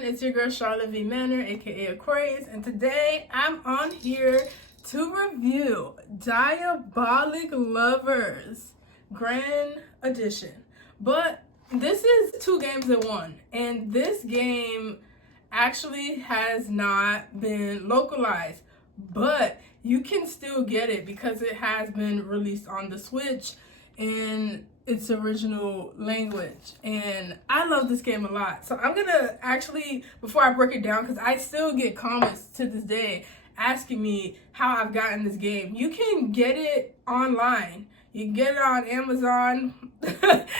everyone, it's your girl Charlotte V. Manor, aka Aquarius, and today I'm on here to review Diabolik Lovers Grand Edition. But this is 2 games in 1, and this game actually has not been localized, but you can still get it because it has been released on the Switch in its original language, and I love this game a lot. So I'm gonna actually, before I break it down, because I still get comments to this day asking me how I've gotten this game. You can get it online. You can get it on Amazon.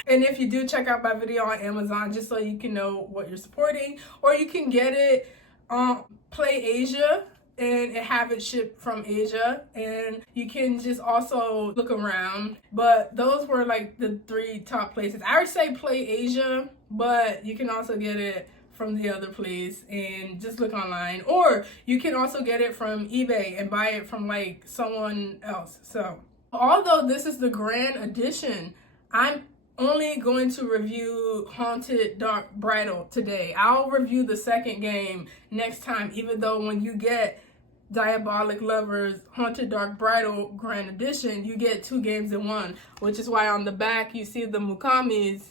And if you do, check out my video on Amazon just so you can know what you're supporting. Or you can get it on Play Asia and have it shipped from Asia, and you can just also look around. But those were like the 3 top places. I would say Play Asia, but you can also get it from the other place and just look online, or you can also get it from eBay and buy it from like someone else. So although this is the Grand Edition, I'm only going to review Haunted Dark Bridal today. I'll review the second game next time, even though when you get Diabolik Lovers Haunted Dark Bridal Grand Edition, you get 2 games in 1, which is why on the back you see the Mukamis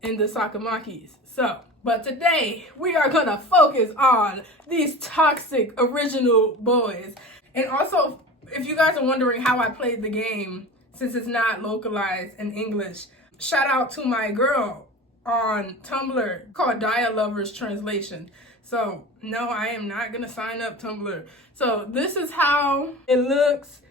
and the Sakamakis. So, but today we are gonna focus on these toxic original boys. And also, if you guys are wondering how I played the game, since it's not localized in English, shout out to my girl on Tumblr called Dia Lovers Translation. So no, I am not gonna sign up Tumblr. So this is how it looks.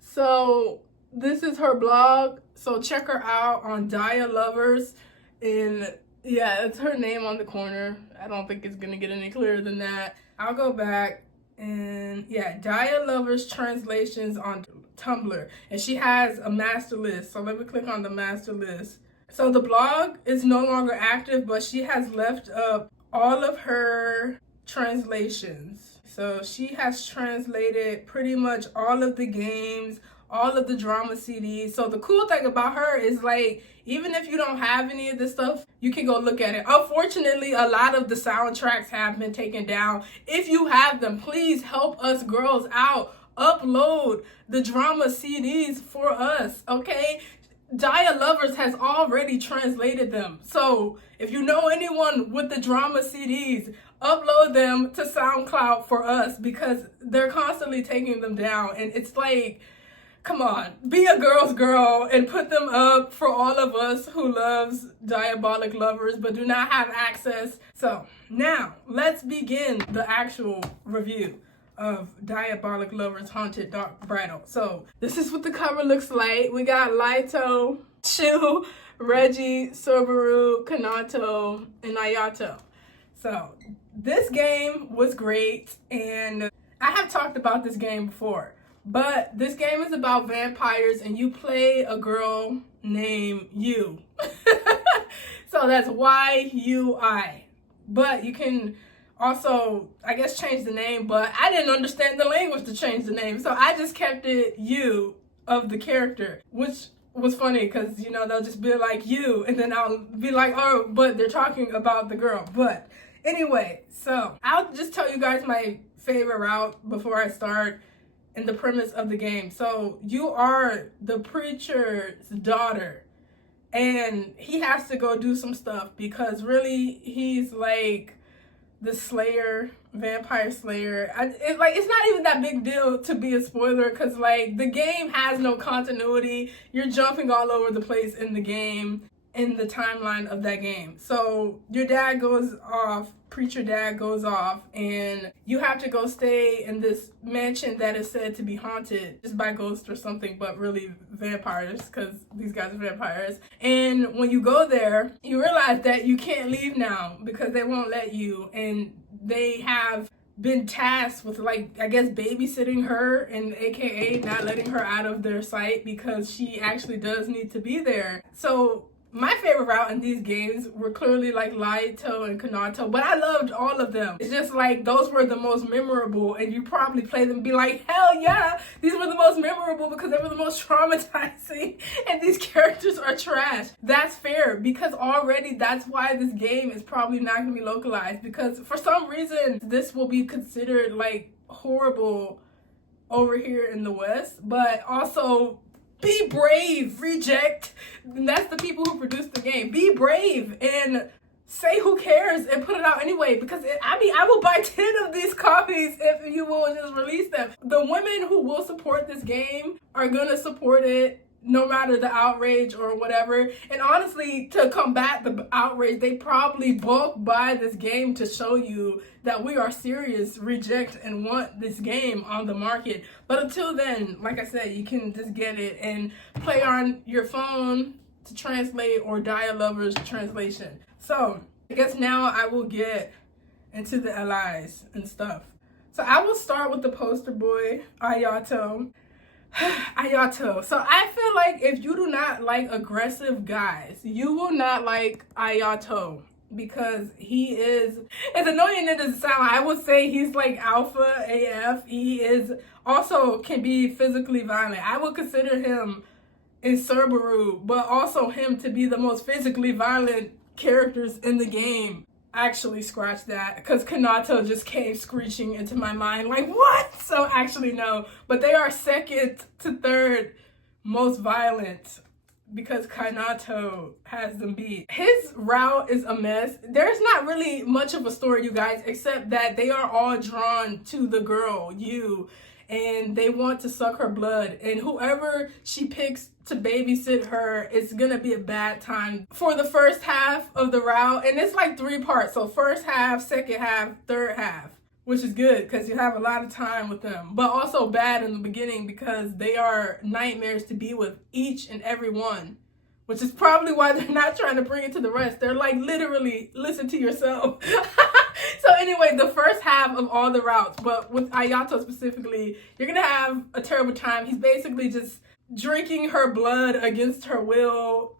So this is her blog. So check her out on Dia Lovers. And yeah, it's her name on the corner. I don't think it's gonna get any clearer than that. I'll go back and yeah, Dia Lovers Translations on Tumblr. And she has a master list. So let me click on the master list. So the blog is no longer active, but she has left up all of her translations. So she has translated pretty much all of the games, all of the drama CDs. So the cool thing about her is, like, even if you don't have any of this stuff, you can go look at it. Unfortunately, a lot of the soundtracks have been taken down. If you have them, please help us girls out. Upload the drama CDs for us, okay? Dia Lovers has already translated them. So if you know anyone with the drama CDs, upload them to SoundCloud for us, because they're constantly taking them down. And it's like, come on, be a girl's girl and put them up for all of us who loves Diabolik Lovers but do not have access. So now let's begin the actual review of Diabolik Lovers Haunted Dark Bridal. So this is what the cover looks like. We got Laito, Shu, Reiji, Subaru, Kanato, and Ayato. So this game was great, and I have talked about this game before, but this game is about vampires and you play a girl named Yu. So that's Y-U-I. But you can also, I guess, change the name, but I didn't understand the language to change the name, so I just kept it You of the character, which was funny because, you know, they'll just be like you, and then I'll be like, oh, but they're talking about the girl. But anyway, so I'll just tell you guys my favorite route before I start in the premise of the game. So you are the preacher's daughter, and he has to go do some stuff because really he's like the slayer, vampire slayer. It's not even that big deal to be a spoiler, because like the game has no continuity. You're jumping all over the place in the game, in the timeline of that game. So your dad goes off, preacher dad goes off, and you have to go stay in this mansion that is said to be haunted just by ghosts or something, but really vampires, because these guys are vampires. And when you go there, you realize that you can't leave now because they won't let you, and they have been tasked with, like, I guess, babysitting her, and aka not letting her out of their sight because she actually does need to be there. So My favorite route in these games were clearly like Laito and Kanato, but I loved all of them. It's just like those were the most memorable, and you probably play them and be like, hell yeah, these were the most memorable because they were the most traumatizing, and these characters are trash. That's fair, because already that's why this game is probably not going to be localized, because for some reason this will be considered like horrible over here in the West, but also be brave, reject. And that's the people who produced the game. Be brave and say who cares and put it out anyway, because I will buy 10 of these copies if you will just release them. The women who will support this game are gonna support it no matter the outrage or whatever. And honestly, to combat the outrage, they probably bulk buy this game to show you that we are serious, reject, and want this game on the market. But until then, like I said, you can just get it and play on your phone to translate, or Diabolik's translation. So I guess now I will get into the allies and stuff. So I will start with the poster boy, Ayato. Ayato. So I feel like if you do not like aggressive guys, you will not like Ayato, because he is, as annoying as it sounds, I would say he's like alpha AF. He is also can be physically violent. I would consider him in Subaru, but also him to be the most physically violent characters in the game. Actually, scratch that, because Kanato just came screeching into my mind like, what? So actually no, but they are second to third most violent, because Kanato has them beat. His route is a mess. There's not really much of a story, you guys, except that they are all drawn to the girl, you, and they want to suck her blood, and whoever she picks to babysit her, it's gonna be a bad time for the first half of the route. And it's like 3 parts, so first half, second half, third half, which is good because you have a lot of time with them, but also bad in the beginning because they are nightmares to be with, each and every one, which is probably why they're not trying to bring it to the rest. They're like, literally, listen to yourself. So anyway, the first half of all the routes, but with Ayato specifically, you're gonna have a terrible time. He's basically just drinking her blood against her will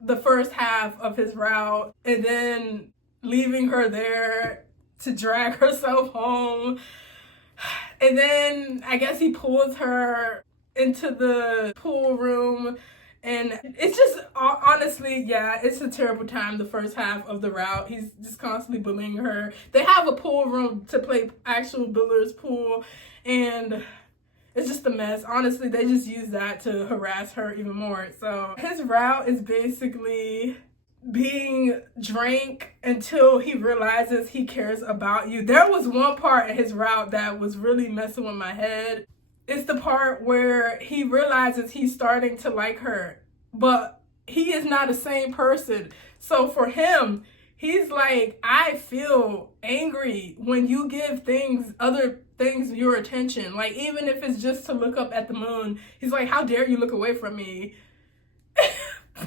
the first half of his route, and then leaving her there to drag herself home. And then I guess he pulls her into the pool room, and it's just, honestly, yeah, it's a terrible time the first half of the route. He's just constantly bullying her. They have a pool room to play actual billiards pool, and it's just a mess. Honestly, they just use that to harass her even more. So his route is basically being drank until he realizes he cares about you. There was one part in his route that was really messing with my head. It's the part where he realizes he's starting to like her, but he is not the same person. So for him, he's like, I feel angry when you give other things your attention. Like, even if it's just to look up at the moon, he's like, how dare you look away from me?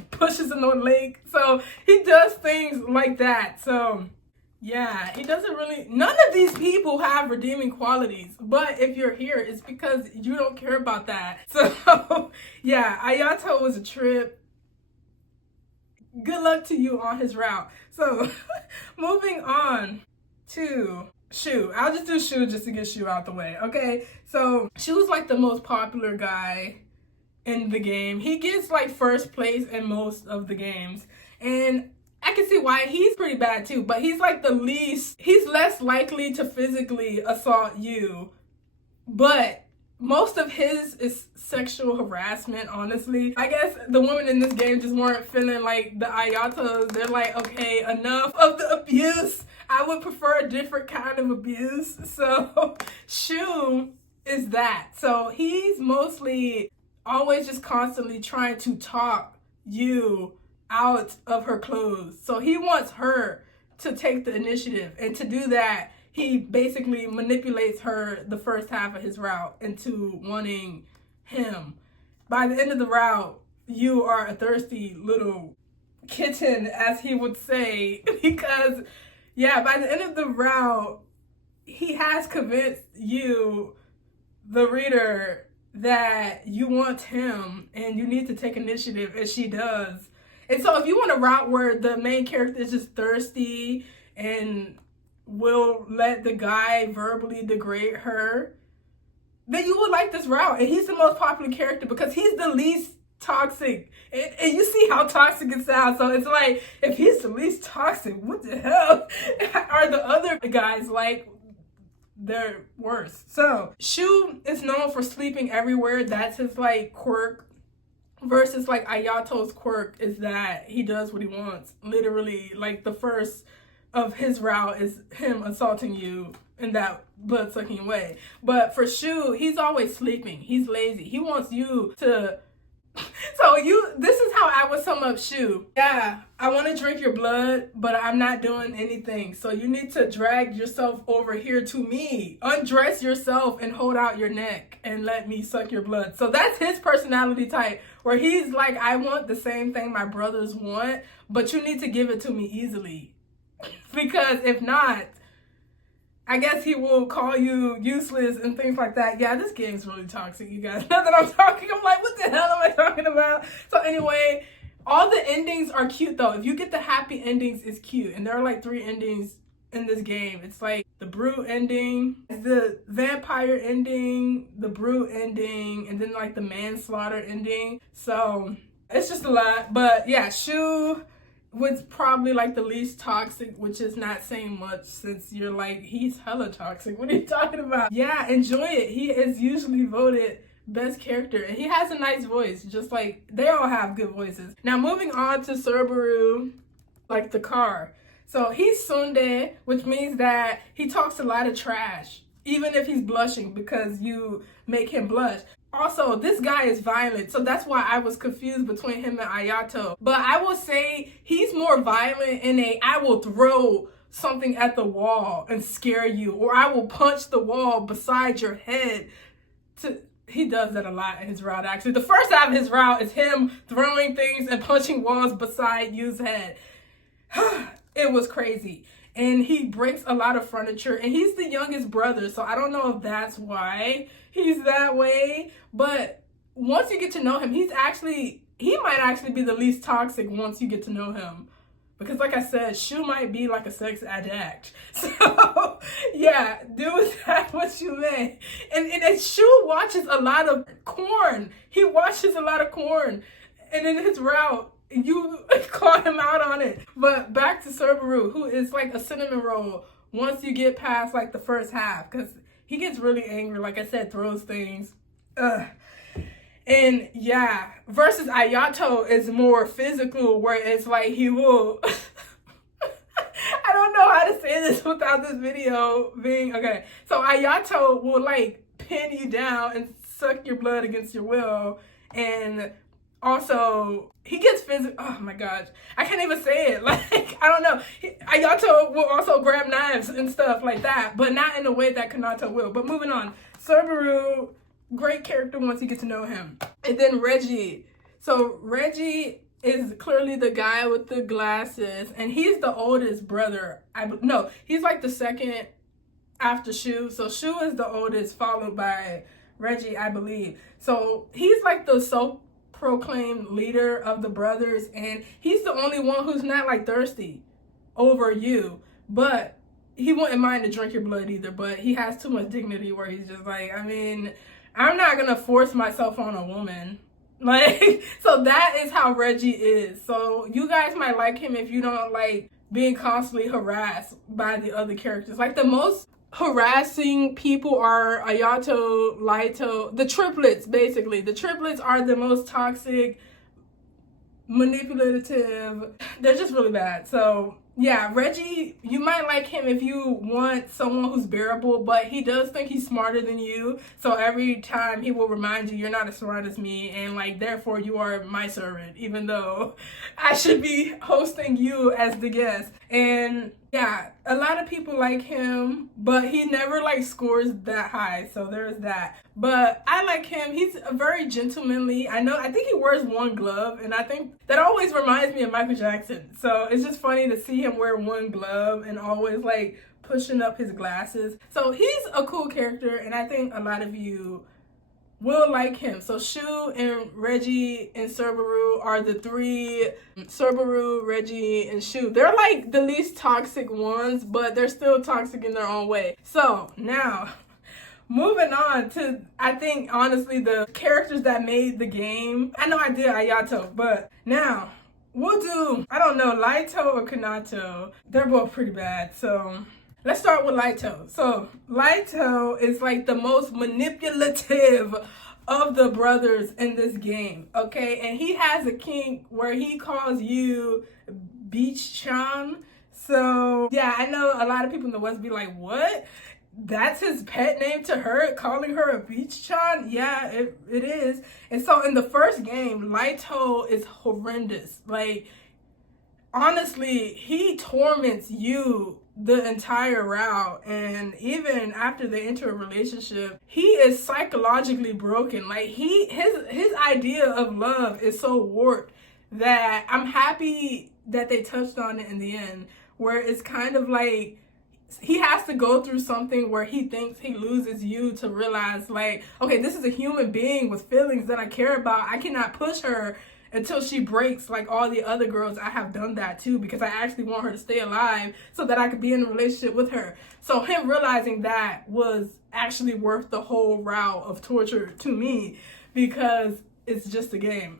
Pushes him on the lake. So he does things like that. So yeah, he doesn't really, none of these people have redeeming qualities, but if you're here, it's because you don't care about that. So yeah, Ayato was a trip. Good luck to you on his route. So moving on to Shu. I'll just do Shu just to get Shu out the way, okay? So Shu's like the most popular guy in the game. He gets like first place in most of the games, and I can see why. He's pretty bad too, but he's like he's less likely to physically assault you, but most of his is sexual harassment, honestly. I guess the women in this game just weren't feeling like the Ayatos. They're like, okay, enough of the abuse. I would prefer a different kind of abuse. So Shu is that. So he's mostly always just constantly trying to talk you out of her clothes. So he wants her to take the initiative, and to do that, he basically manipulates her the first half of his route into wanting him. By the end of the route, you are a thirsty little kitten, as he would say, because yeah, by the end of the route, he has convinced you, the reader, that you want him and you need to take initiative, and she does. And so if you want a route where the main character is just thirsty and will let the guy verbally degrade her, then you would like this route. And he's the most popular character because he's the least toxic. And you see how toxic it sounds. So it's like, if he's the least toxic, what the hell are the other guys like? They're worse. So Shu is known for sleeping everywhere. That's his like quirk. Versus like Ayato's quirk is that he does what he wants. Literally, like the first of his route is him assaulting you in that blood-sucking way. But for Shu, he's always sleeping. He's lazy. He wants you to... this is how I would sum up Shu. Yeah, I want to drink your blood, but I'm not doing anything. So you need to drag yourself over here to me. Undress yourself and hold out your neck and let me suck your blood. So that's his personality type, where he's like, I want the same thing my brothers want, but you need to give it to me easily. Because if not, I guess he will call you useless and things like that. Yeah, this game's really toxic, you guys. Now that I'm talking, I'm like, what the hell am I talking about? So anyway, all the endings are cute though. If you get the happy endings, it's cute. And there are like 3 endings in this game. It's like the brute ending, the vampire ending, the brute ending, and then like the manslaughter ending. So it's just a lot. But yeah, Shu was probably like the least toxic, which is not saying much since you're like, he's hella toxic. What are you talking about? Yeah, enjoy it. He is usually voted best character, and he has a nice voice, just like they all have good voices. Now moving on to Subaru, like the car. So he's tsundere, which means that he talks a lot of trash, even if he's blushing, because you make him blush. Also, this guy is violent, so that's why I was confused between him and Ayato. But I will say he's more violent in a, I will throw something at the wall and scare you, or I will punch the wall beside your head. He does that a lot in his route, actually. The first half of his route is him throwing things and punching walls beside Yu's head. It was crazy. And he breaks a lot of furniture, and he's the youngest brother, so I don't know if that's why he's that way. But once you get to know him, he might actually be the least toxic once you get to know him. Because like I said, Shu might be like a sex addict. So yeah, do with that what you may. And Shu watches a lot of corn. He watches a lot of corn. And in his route, you call him out on it. But back to Subaru, who is like a cinnamon roll once you get past like the first half, because he gets really angry, like I said, throws things. And yeah, versus Ayato is more physical, where it's like he will I don't know how to say this without this video being okay. So Ayato will like pin you down and suck your blood against your will, and also he gets physical. Oh my gosh, I can't even say it. Like, I don't know. Ayato will also grab knives and stuff like that, but not in the way that Kanato will. But moving on, Subaru, great character once you get to know him. And then Reiji. So Reiji is clearly the guy with the glasses, and he's the oldest brother. No, he's like the second after Shu. So Shu is the oldest, followed by Reiji, I believe. So he's like the self-proclaimed leader of the brothers, and he's the only one who's not like thirsty over you, but he wouldn't mind to drink your blood either. But he has too much dignity where he's just like, I mean, I'm not gonna force myself on a woman. Like, so that is how Reiji is. So you guys might like him if you don't like being constantly harassed by the other characters. Like, the most harassing people are Ayato, Laito, the triplets, basically. The triplets are the most toxic, manipulative. They're just really bad. So yeah, Reiji, you might like him if you want someone who's bearable, but he does think he's smarter than you. So every time he will remind you, you're not as smart as me, and like, therefore you are my servant, even though I should be hosting you as the guest. And yeah, a lot of people like him, but he never like scores that high, so there's that. But I like him. He's very gentlemanly. I think he wears one glove, and I think that always reminds me of Michael Jackson. So it's just funny to see him wear one glove and always like pushing up his glasses. So he's a cool character, and I think a lot of you will like him. So Shu and Reiji and Subaru are the three. Subaru, Reiji, and Shu. They're like the least toxic ones, but they're still toxic in their own way. So now, moving on to, I think, honestly, the characters that made the game. I know I did Ayato, but now, we'll do, I don't know, Laito or Kanato. They're both pretty bad, so let's start with Laito. So Laito is like the most manipulative of the brothers in this game, okay? And he has a kink where he calls you Beach-chan. So yeah, I know a lot of people in the West be like, what? That's his pet name to her, calling her a Beach-chan? Yeah, it is. And so in the first game, Laito is horrendous. Like, honestly, he torments you the entire route, and even after they enter a relationship, he is psychologically broken. Like, his idea of love is so warped that I'm happy that they touched on it in the end, where it's kind of like he has to go through something where he thinks he loses you to realize, like, okay, this is a human being with feelings that I care about. I cannot push her until she breaks like all the other girls I have done that to, because I actually want her to stay alive so that I could be in a relationship with her. So him realizing that was actually worth the whole route of torture to me, because it's just a game.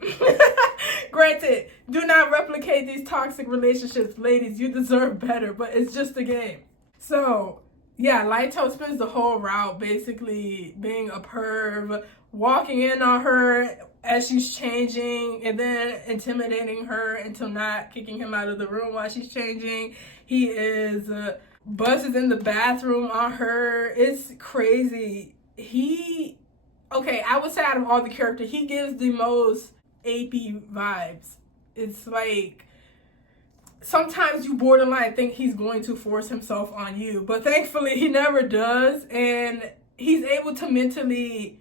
Granted, do not replicate these toxic relationships, ladies. You deserve better, but it's just a game. So yeah, Laito spends the whole route basically being a perv, walking in on her as she's changing, and then intimidating her into not kicking him out of the room while she's changing. He is buzzes in the bathroom on her. It's crazy. Okay, I would say out of all the characters, he gives the most AP vibes. It's like, sometimes you borderline think he's going to force himself on you, but thankfully he never does, and he's able to mentally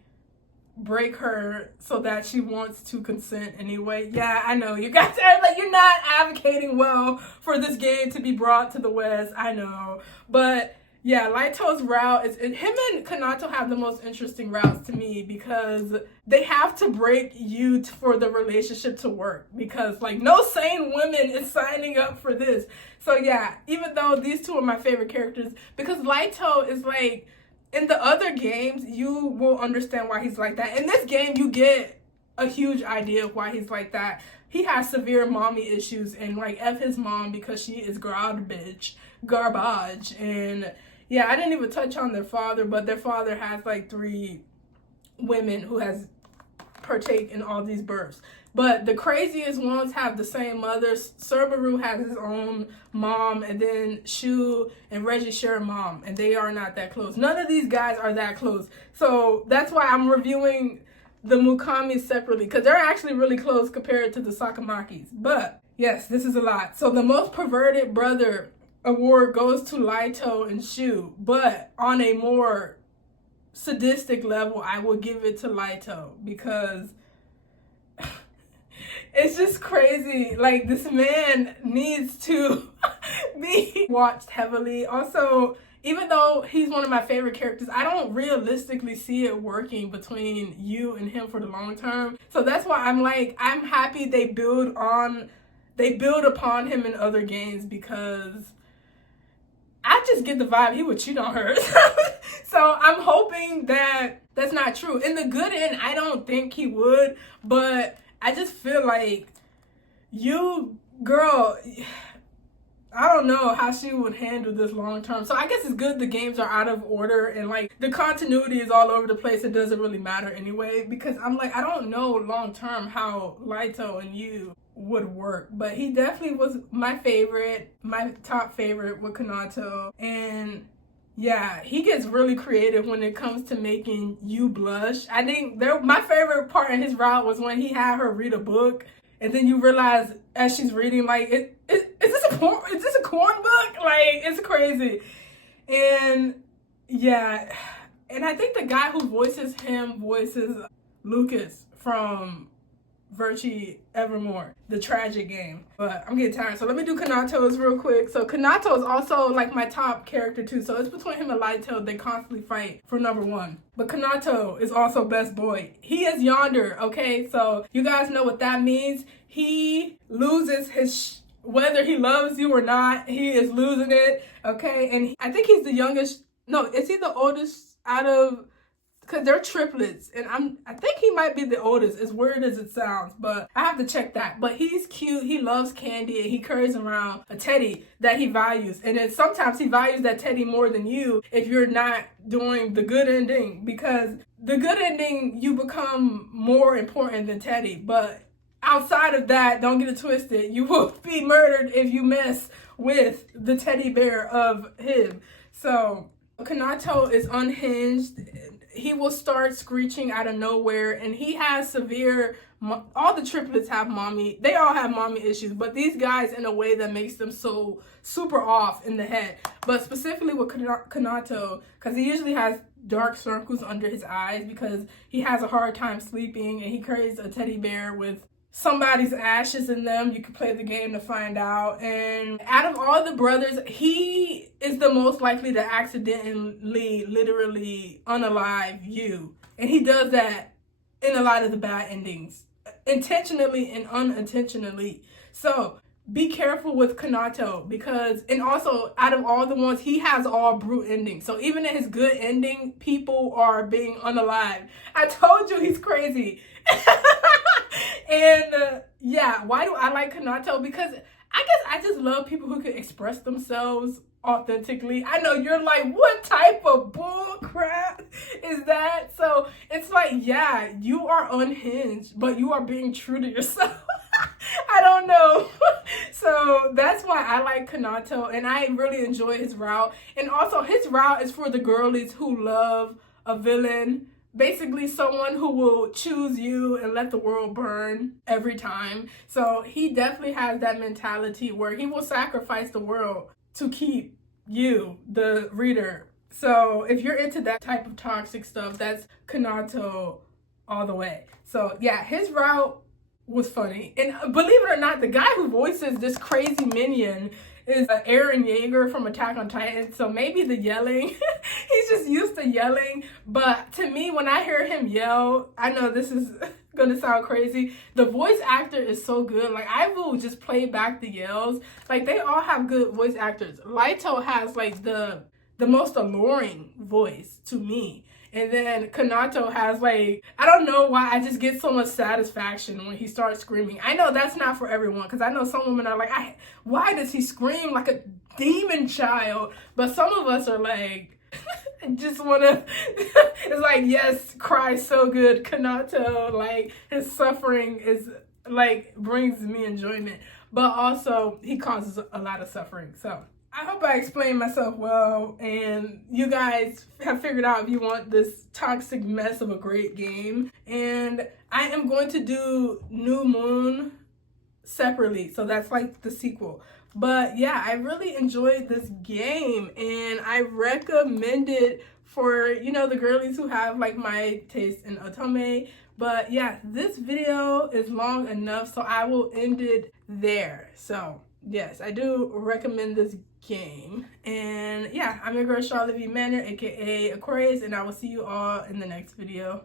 break her so that she wants to consent anyway. Yeah, I know you guys are like, you're not advocating well for this game to be brought to the West. I know, but yeah, Laito's route is, him and Kanato have the most interesting routes to me, because they have to break you for the relationship to work, because like no sane woman is signing up for this. So yeah, even though these two are my favorite characters, because Laito is like, in the other games, you will understand why he's like that. In this game, you get a huge idea of why he's like that. He has severe mommy issues, and like F his mom because she is garbage. And yeah, I didn't even touch on their father, but their father has like 3 women who has partake in all these births. But the craziest ones have the same mothers. Subaru has his own mom, and then Shu and Reiji share a mom, and they are not that close. None of these guys are that close. So that's why I'm reviewing the Mukamis separately, because they're actually really close compared to the Sakamakis. But yes, this is a lot. So the most perverted brother award goes to Laito and Shu, but on a more sadistic level, I will give it to Laito, because it's just crazy. Like, this man needs to be watched heavily. Also, even though he's one of my favorite characters, I don't realistically see it working between you and him for the long term. So that's why I'm like, I'm happy they build upon him in other games, because I just get the vibe he would cheat on her. So I'm hoping that that's not true. In the good end, I don't think he would, but I just feel like you, girl, I don't know how she would handle this long term. So I guess it's good the games are out of order, and like the continuity is all over the place. It doesn't really matter anyway, because I'm like, I don't know long term how Laito and you would work. But he definitely was my favorite, my top favorite with Kanato. And yeah, he gets really creative when it comes to making you blush. I think my favorite part in his route was when he had her read a book, and then you realize as she's reading, like, is this a corn book? Like, it's crazy. And yeah, and I think the guy who voices him voices Lucas from Virtue Evermore, the tragic game. But I'm getting tired, so let me do Kanato's real quick. So Kanato is also like my top character too, so it's between him and Laito. They constantly fight for #1. But Kanato is also best boy. He is yonder, okay? So you guys know what that means. He loses his whether he loves you or not, he is losing it, okay? And I think he's the youngest. No, is he the oldest out of, because they're triplets, and I think he might be the oldest, as weird as it sounds, but I have to check that. But he's cute, he loves candy, and he carries around a teddy that he values. And then sometimes he values that teddy more than you if you're not doing the good ending, because the good ending, you become more important than Teddy. But outside of that, don't get it twisted, you will be murdered if you mess with the teddy bear of him. So Kanato is unhinged. He will start screeching out of nowhere, and he has severe, all the triplets have they all have mommy issues, but these guys in a way that makes them so super off in the head. But specifically with Kanato, because he usually has dark circles under his eyes because he has a hard time sleeping, and he carries a teddy bear with somebody's ashes in them. You can play the game to find out. And out of all the brothers, he is the most likely to accidentally, literally unalive you. And he does that in a lot of the bad endings, intentionally and unintentionally. So be careful with Kanato, because, and also out of all the ones, he has all brute endings. So even in his good ending, people are being unalived. I told you he's crazy. And yeah, why do I like Kanato? Because I guess I just love people who can express themselves authentically. I know you're like, what type of bull crap is that? So it's like, yeah, you are unhinged, but you are being true to yourself. I don't know. So that's why I like Kanato, and I really enjoy his route. And also his route is for the girlies who love a villain. Basically someone who will choose you and let the world burn every time. So he definitely has that mentality where he will sacrifice the world to keep you, the reader. So if you're into that type of toxic stuff, that's Kanato all the way. So yeah, his route was funny. And believe it or not, the guy who voices this crazy minion is Eren Yeager from Attack on Titan. So maybe the yelling, he's just used to yelling. But to me, when I hear him yell, I know this is gonna sound crazy, the voice actor is so good. Like, I will just play back the yells. Like, they all have good voice actors. Laito has like the most alluring voice to me. And then Kanato has like, I don't know why, I just get so much satisfaction when he starts screaming. I know that's not for everyone, because I know some women are like, why does he scream like a demon child? But some of us are like, just want to, it's like, yes, cry so good. Kanato, like, his suffering is like, brings me enjoyment. But also, he causes a lot of suffering, so. I hope I explained myself well, and you guys have figured out if you want this toxic mess of a great game. And I am going to do New Moon separately, so that's like the sequel. But yeah, I really enjoyed this game, and I recommend it for, you know, the girlies who have like my taste in Otome. But yeah, this video is long enough, so I will end it there. So yes, I do recommend this game. And yeah, I'm your girl, Charlotte V. Manor, aka Aquarius, and I will see you all in the next video.